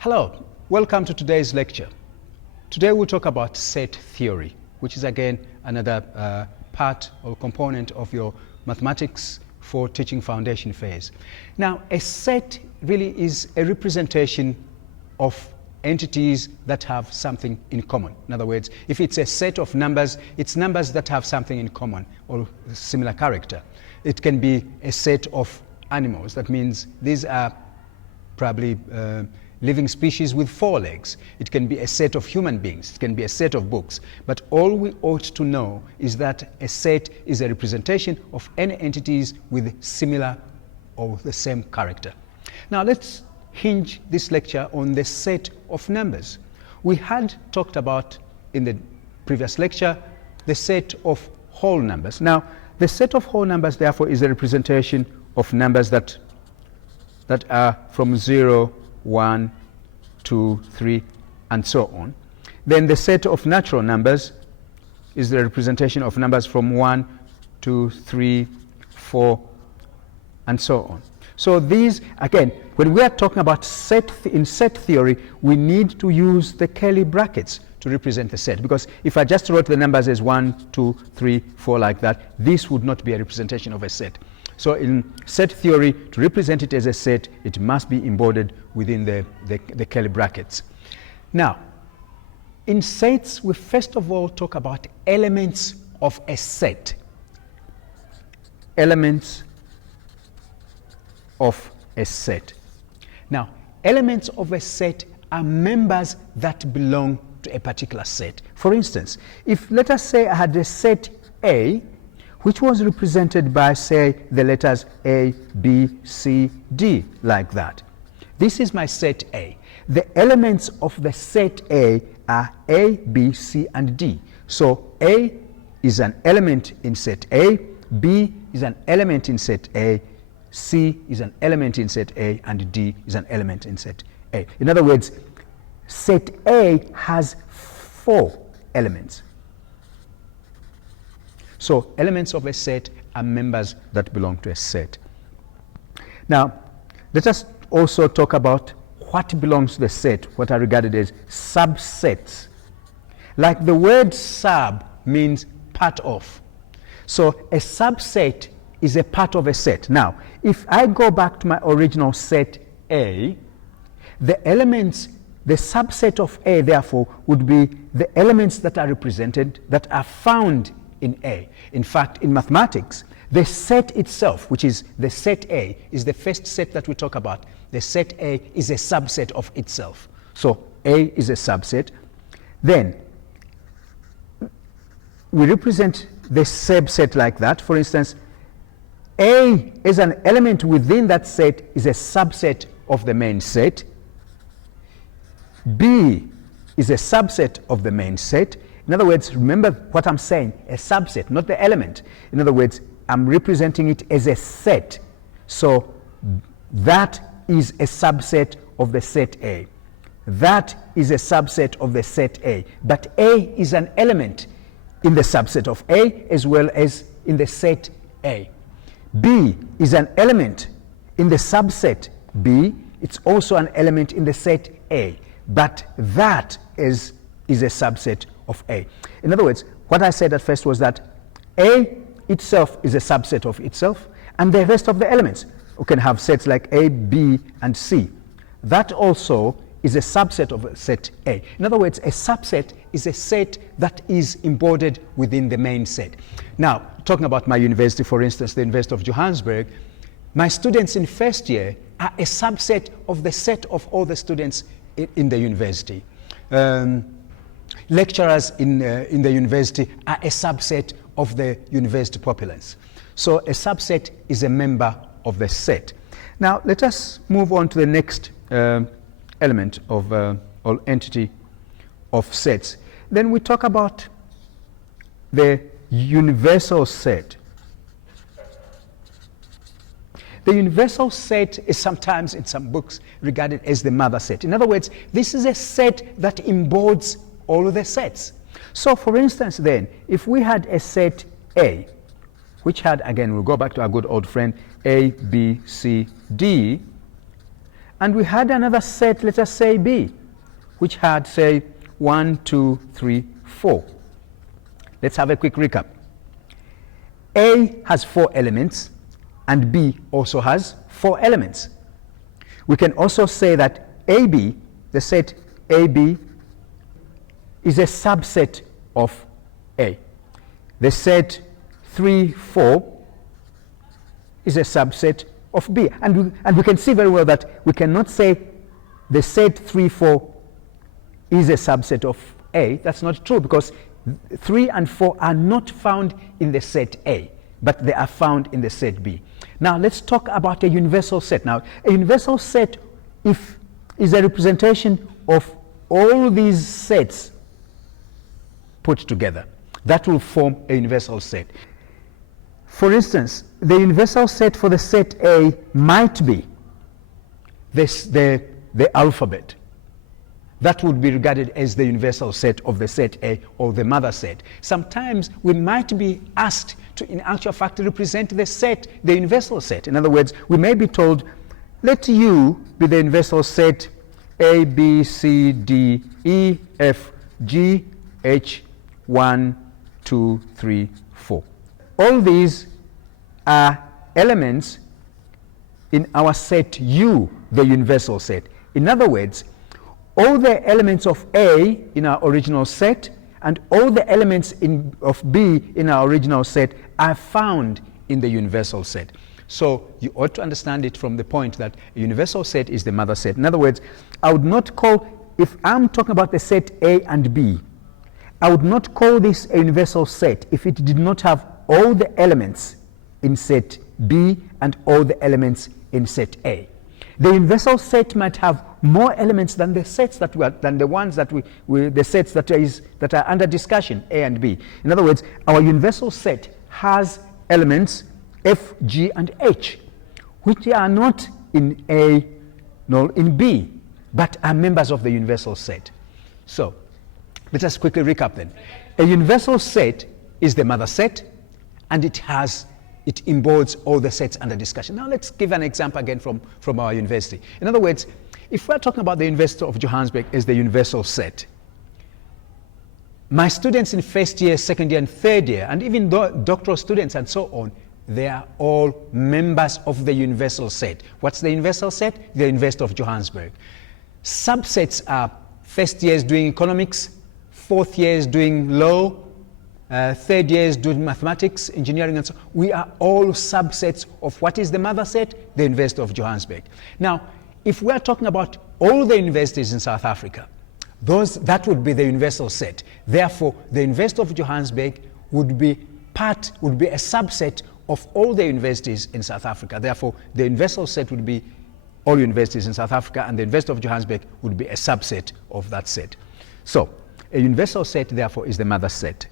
Hello, welcome to today's lecture. Today we'll talk about set theory, which is again another part or component of your mathematics for teaching foundation phase. Now, a set really is a representation of entities that have something in common. In other words, if it's a set of numbers, it's numbers that have something in common or similar character. It can be a set of animals. That means these are probably living species with 4 legs. It can be a set of human beings. It can be a set of books. But all we ought to know is that a set is a representation of any entities with similar or the same character. Now let's hinge this lecture on the set of numbers. We had talked about in the previous lecture the set of whole numbers. Now the set of whole numbers therefore is a representation of numbers that are from 0, 1, 2, 3, and so on. Then the set of natural numbers is the representation of numbers from 1, 2, 3, 4, and so on. So these, again, when we are talking about in set theory, we need to use the curly brackets to represent the set, because if I just wrote the numbers as 1, 2, 3, 4 like that, this would not be a representation of a set. So in set theory, to represent it as a set, it must be embodied within the curly brackets. Now, in sets, we first of all talk about elements of a set. Elements of a set. Now, elements of a set are members that belong to a particular set. For instance, if let us say I had a set A, which was represented by, say, the letters A, B, C, D, like that. This is my set A. The elements of the set A are A, B, C, and D. So A is an element in set A, B is an element in set A, C is an element in set A, and D is an element in set A. In other words, set A has 4 elements. So elements of a set are members that belong to a set. Now, let us also talk about what belongs to the set, what are regarded as subsets. Like the word sub means part of. So a subset is a part of a set. Now, if I go back to my original set A, the elements, the subset of A, therefore, would be the elements that are represented, that are found in A. In fact, in mathematics, the set itself, which is the set A, is the first set that we talk about. The set A is a subset of itself. So A is a subset. Then we represent the subset like that. For instance, A is an element within that set is a subset of the main set. B is a subset of the main set. In other words, remember what I'm saying, a subset, not the element. In other words, I'm representing it as a set. So that is a subset of the set A. That is a subset of the set A. But A is an element in the subset of A as well as in the set A. B is an element in the subset B. It's also an element in the set A. But that is a subset of A. In other words, what I said at first was that A itself is a subset of itself, and the rest of the elements. We can have sets like A, B, and C. That also is a subset of a set A. In other words, a subset is a set that is embodied within the main set. Now, talking about my university, for instance, the University of Johannesburg, my students in first year are a subset of the set of all the students in the university. Lecturers in the university are a subset of the university populace. So a subset is a member of the set. Now let us move on to the next element of or entity of sets. Then we talk about the universal set. The universal set is sometimes in some books regarded as the mother set. In other words, this is a set that embodies all of the sets. So for instance then, if we had a set A, which had, again, we'll go back to our good old friend A, B, C, D, And we had another set, let us say B, which had, say, 1, 2, 3, 4. Let's have a quick recap. A has 4 elements, and B also has 4 elements. We can also say that AB, the set AB, is a subset of A. The set 3, 4 is a subset of B. And we can see very well that we cannot say the set 3, 4 is a subset of A. That's not true, because 3 and 4 are not found in the set A, but they are found in the set B. Now let's talk about a universal set. Now, a universal set is a representation of all these sets put together. That will form a universal set. For instance, the universal set for the set A might be the alphabet. That would be regarded as the universal set of the set A, or the mother set. Sometimes we might be asked to, in actual fact, represent the set, the universal set. In other words, we may be told, let U be the universal set A, B, C, D, E, F, G, H, 1, 2, 3, 4. All these are elements in our set U, the universal set. In other words, all the elements of A in our original set and all the elements of B in our original set are found in the universal set. So you ought to understand it from the point that a universal set is the mother set. In other words, I would not call, if I'm talking about the set A and B, I would not call this a universal set if it did not have all the elements in set B and all the elements in set A. The universal set might have more elements than the sets that are under discussion, A and B. In other words, our universal set has elements F, G, and H, which are not in A nor in B, but are members of the universal set. So let us quickly recap then. A universal set is the mother set, and it embodies all the sets under discussion. Now let's give an example again from our university. In other words, if we're talking about the University of Johannesburg as the universal set, my students in first year, second year, and third year, and even doctoral students and so on, they are all members of the universal set. What's the universal set? The University of Johannesburg. Subsets are first years doing economics, fourth years doing law, third years doing mathematics, engineering, and so on. We are all subsets of what is the mother set? The University of Johannesburg. Now, if we are talking about all the universities in South Africa, that would be the universal set. Therefore, the University of Johannesburg would be a subset of all the universities in South Africa. Therefore, the universal set would be all universities in South Africa, and the University of Johannesburg would be a subset of that set. So, a universal set, therefore, is the mother set.